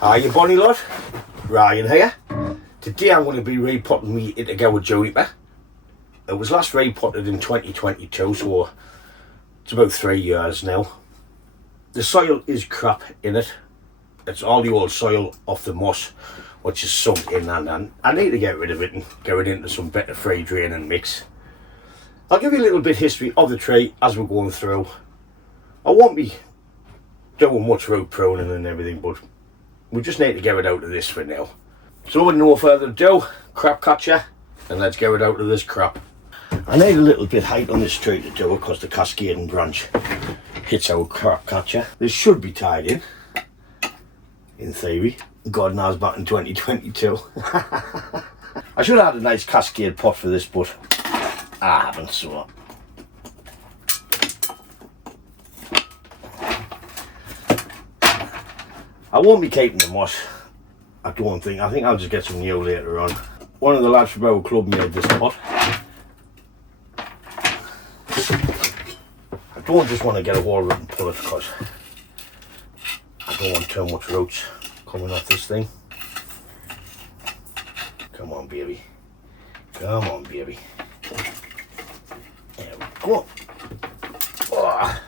Hi you bonny lot, Ryan here. Today I'm going to be repotting me Itiogawa Juniper. It was last repotted in 2022, so it's about 3 years now. The soil is crap in it. It's all the old soil off the moss which is sunk in, and I need to get rid of it and get it into some better free draining mix. I'll give you a little bit history of the tree as we're going through. I won't be doing much root pruning and everything, but we just need to get it out of this for now. So with no further ado, crap catcher, and let's get it out of this crap. I need a little bit height on this tree to do it because the cascading branch hits our crap catcher. This should be tied in theory. God knows, back in 2022. I should have had a nice cascade pot for this, but I haven't, so I won't be keeping the moss. I don't think. I think I'll just get some new later on. One of the lads from our club made this pot. I don't just want to get a wall root and pull it because I don't want too much roots coming off this thing. Come on, baby. Come on, baby. There we go. Oh.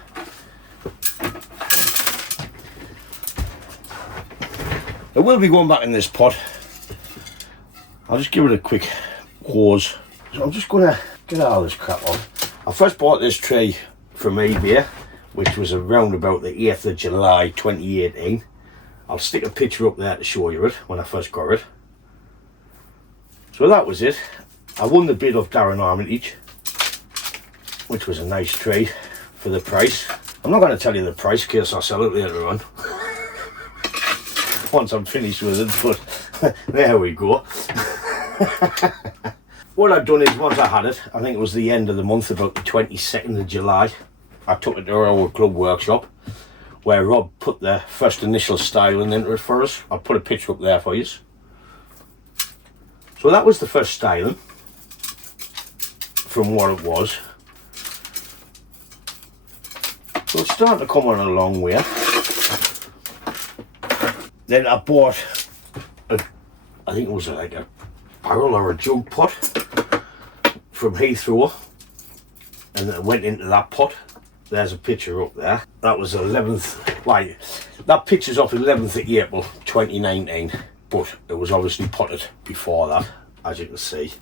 It will be going back in this pot. I'll just give it a quick hose. So I'm just going to get all this crap off. I first bought this tree from eBay, which was around about the 8th of July 2018. I'll stick a picture up there to show you it when I first got it. So that was it. I won the bid of Darren Armitage, which was a nice tree for the price. I'm not going to tell you the price in case I'll sell it later on. Once I'm finished with it, but there we go. What I've done is, once I had it, I think it was the end of the month, about the 22nd of July, I took it to our club workshop where Rob put the first initial styling into it for us. I'll put a picture up there for you. So that was the first styling from what it was. So it's starting to come on a long way. Then I bought I think it was like a barrel or a jug pot from Heathrow, and it went into that pot. There's a picture up there. That was 11th, right, that picture's off 11th of April 2019, but it was obviously potted before that, as you can see.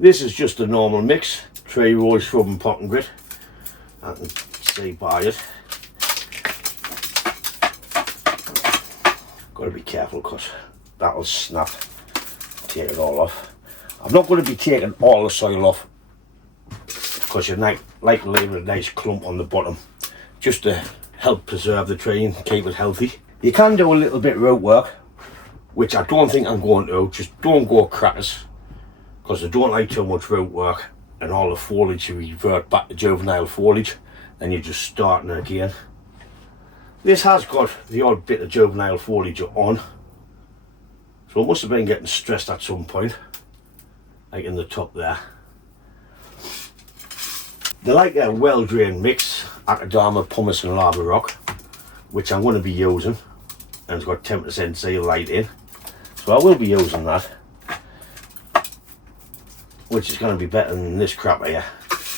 This is just a normal mix, tree, rose, shrub and pot and grit. I can see by it. Got to be careful because that'll snap. Take it all off. I'm not going to be taking all the soil off because you like to leave a nice clump on the bottom just to help preserve the tree and keep it healthy. You can do a little bit of root work, which I don't think I'm going to. Just don't go crackers because I don't like too much root work and all the foliage, you revert back to juvenile foliage and you're just starting again. This has got the odd bit of juvenile foliage on, so it must have been getting stressed at some point, like in the top there. They like a well-drained mix, Itogawa, pumice and lava rock, which I'm going to be using, and it's got 10% zeolite in, so I will be using that, which is going to be better than this crap here.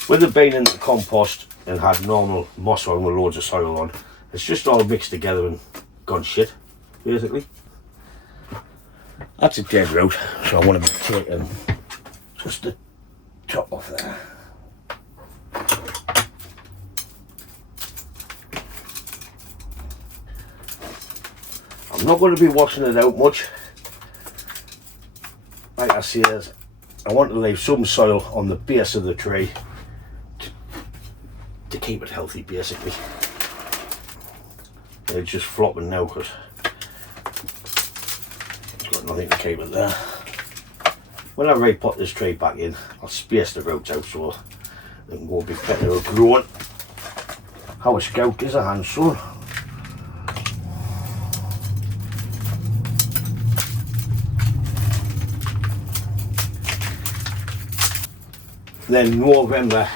With it being in the compost and had normal moss on with loads of soil on, it's just all mixed together and gone shit, basically. That's a dead root, so I want to be taking just the top off there. I'm not going to be washing it out much. Like I said, I want to leave some soil on the base of the tree to keep it healthy, basically. It's just flopping now because it's got nothing to keep it there. When I repot this tree back in, I'll space the roots out so it can go a bit better at growing. How a scout is a hand son. Then November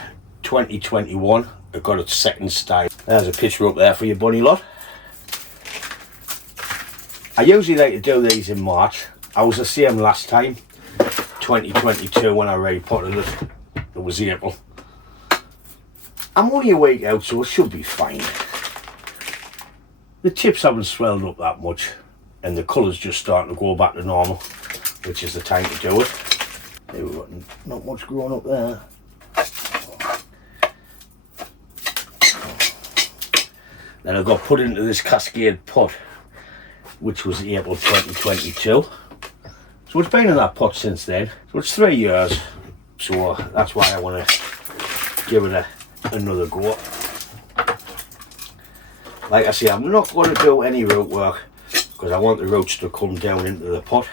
2021, I got its second style. There's a picture up there for your bunny lot. I usually like to do these in March. I was the same last time, 2022, when I repotted it. It was April. I'm only a week out, so it should be fine. The tips haven't swelled up that much, and the colour's just starting to go back to normal, which is the time to do it. There we've got not much growing up there. Then I got put into this Cascade pot, which was April 2022. So it's been in that pot since then. So it's 3 years. So that's why I want to give it another go. Like I say, I'm not going to do any root work because I want the roots to come down into the pot.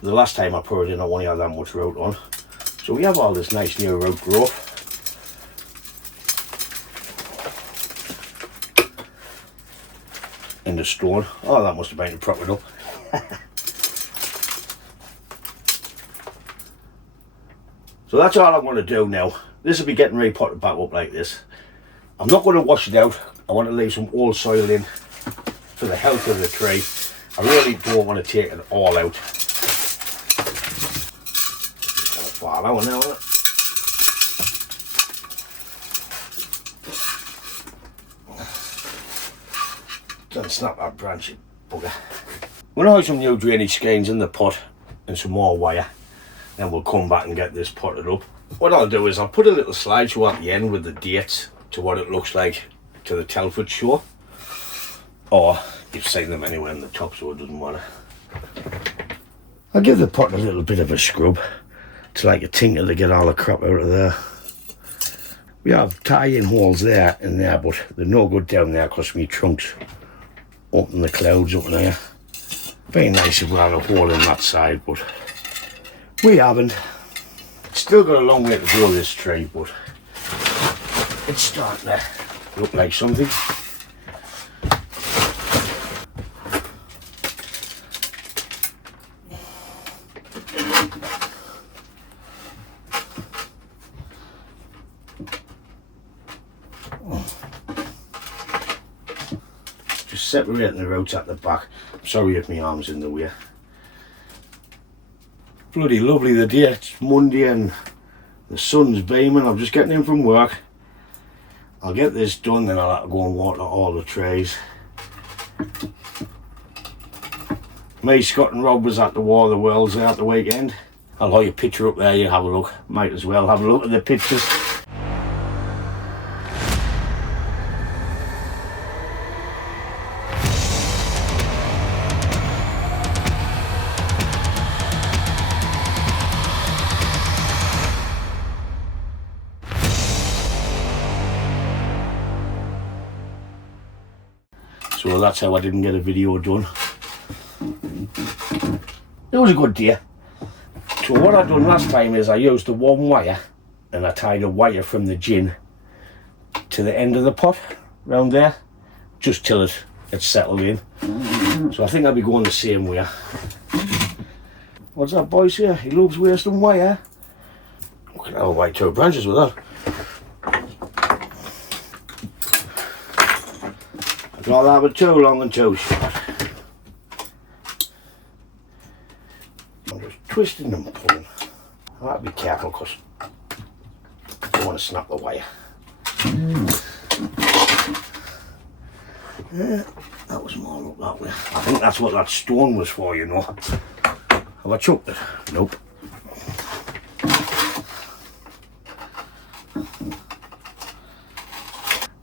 The last time I probably didn't want to have that much root on. So we have all this nice new root growth. In the stone. Oh, that must have been to prop it up. So that's all I'm going to do now. This will be getting repotted back up like this. I'm not going to wash it out. I want to leave some old soil in for the health of the tree. I really don't want to take it all out. Far out now, isn't it? Don't snap that branch, you bugger. We're going to have some new drainage skeins in the pot and some more wire. Then we'll come back and get this potted up. What I'll do is I'll put a little slideshow at the end with the dates to what it looks like to the Telford show. Or you've seen them anywhere in the top, so it doesn't matter. I'll give the pot a little bit of a scrub. It's like a tinker to get all the crap out of there. We have tie-in holes there and there, but they're no good down there because my trunk's up in the clouds up in there. Very nice if we had a hole in that side, but we haven't. Still got a long way to go this tree, but it's starting to look like something. Just separating the roots at the back. I'm sorry if my arm's in the way. Bloody lovely the day. It's Monday and the sun's beaming. I'm just getting in from work. I'll get this done, then I'll have to go and water all the trees. Me, Scott and Rob was at the War of the Worlds there at the weekend. I'll hold your picture up there, you have a look. Might as well have a look at the pictures. So that's how I didn't get a video done. It was a good day. So what I done last time is I used the one wire and I tied a wire from the gin to the end of the pot round there, just till it's settled in. So I think I'll be going the same way. What's that boy say? He loves wasting wire. We can have a white 2 branches with that. I'd rather have it too long and too short. I'm just twisting and pulling. I have to be careful because I don't want to snap the wire. Yeah, that was more up that way. I think that's what that stone was for, you know. Have I chucked it? Nope.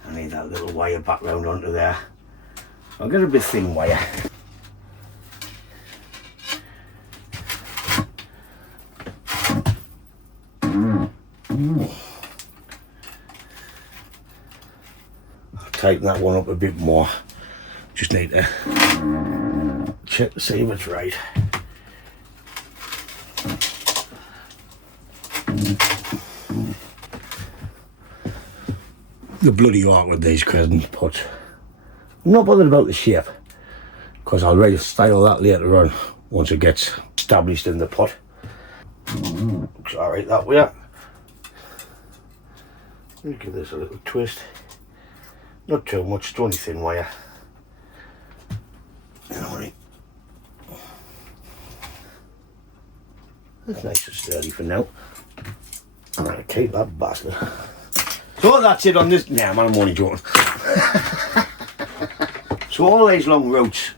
I need that little wire back round onto there. I'll get a bit thin wire. I'll tighten that one up a bit more. Just need to check to see if it's right. The bloody awkward these crescent pots. I'm not bothered about the shape because I'll really style that later on once it gets established in the pot. Looks alright that way. Let me give this a little twist. Not too much, it's only thin wire. That's nice and sturdy for now. I'm going to keep that bastard. So that's it on this. Nah, man, I'm only joking. So all these long roots,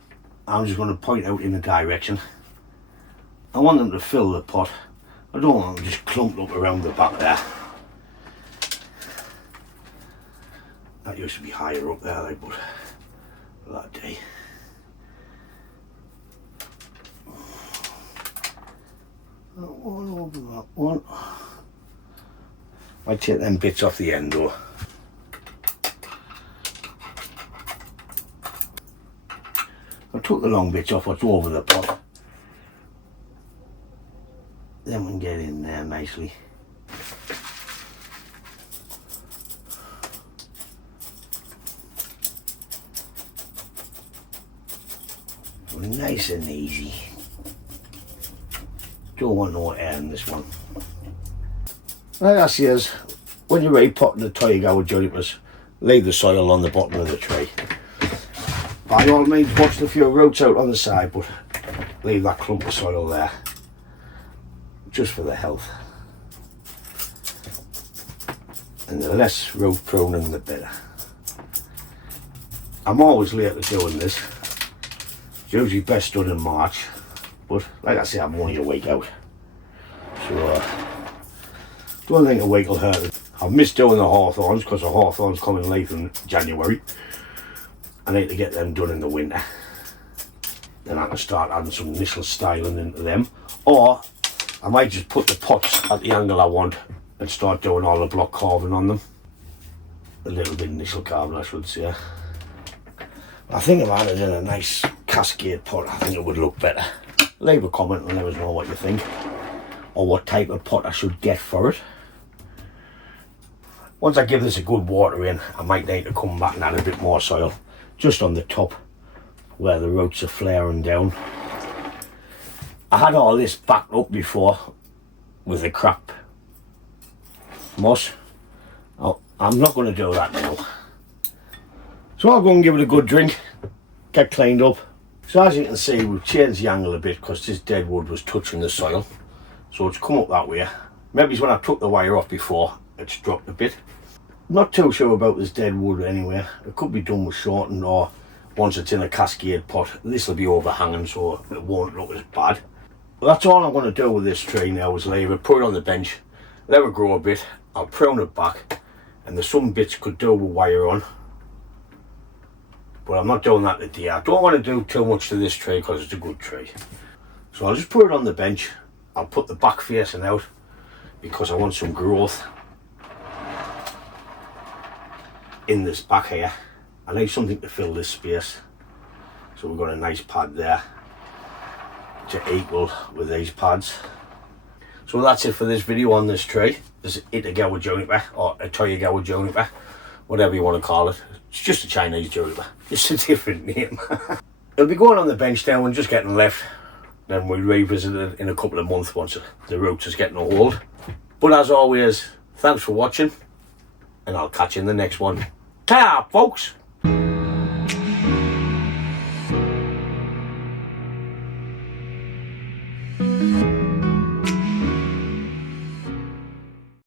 I'm just going to point out in a direction. I want them to fill the pot. I don't want them just clumped up around the back there. That used to be higher up there, like, but that day. That one over that one. I take them bits off the end though. I took the long bits off what's over the pot. Then we can get in there nicely. Nice and easy. Don't want no air in this one. Like I says, when you're repotting the Itogawa Junipers, leave the soil on the bottom of the tray. By all means, watch the few roots out on the side, but leave that clump of soil there. Just for the health. And the less root pruning, the better. I'm always late at doing this. It's usually best done in March, but like I say, I'm only a week out. So, don't think a week will hurt it. I've missed doing the hawthorns because the hawthorns coming late in January. I need to get them done in the winter. Then I can start adding some initial styling into them. Or I might just put the pots at the angle I want and start doing all the block carving on them. A little bit initial carving, I should say. I think if I added in a nice cascade pot, I think it would look better. Leave a comment and let us know what you think, or what type of pot I should get for it. Once I give this a good water in, I might need to come back and add a bit more soil, just on the top where the roots are flaring down. I had all this backed up before with the crap moss. I'm not going to do that now. So I'll go and give it a good drink, get cleaned up. So as you can see, we've changed the angle a bit because this dead wood was touching the soil. So it's come up that way. Maybe it's when I took the wire off before, it's dropped a bit. Not too sure about this dead wood anyway. It could be done with shortening, or once it's in a cascade pot, this will be overhanging so it won't look as bad. But that's all I'm going to do with this tree now, is leave it, put it on the bench, let it grow a bit, I'll prune it back, and there's some bits could do with wire on. But I'm not doing that today. I don't want to do too much to this tree because it's a good tree. So I'll just put it on the bench. I'll put the back facing out because I want some growth in this back here. I need something to fill this space. So we've got a nice pad there to equal with these pads. So that's it for this video on this tree. This is Itogawa Juniper, or Itiogawa Juniper, whatever you want to call it. It's just a Chinese juniper, just a different name. It'll be going on the bench now and just getting left. Then we'll revisit it in a couple of months once the roots is getting a hold. But as always, thanks for watching, and I'll catch you in the next one. Ta, folks!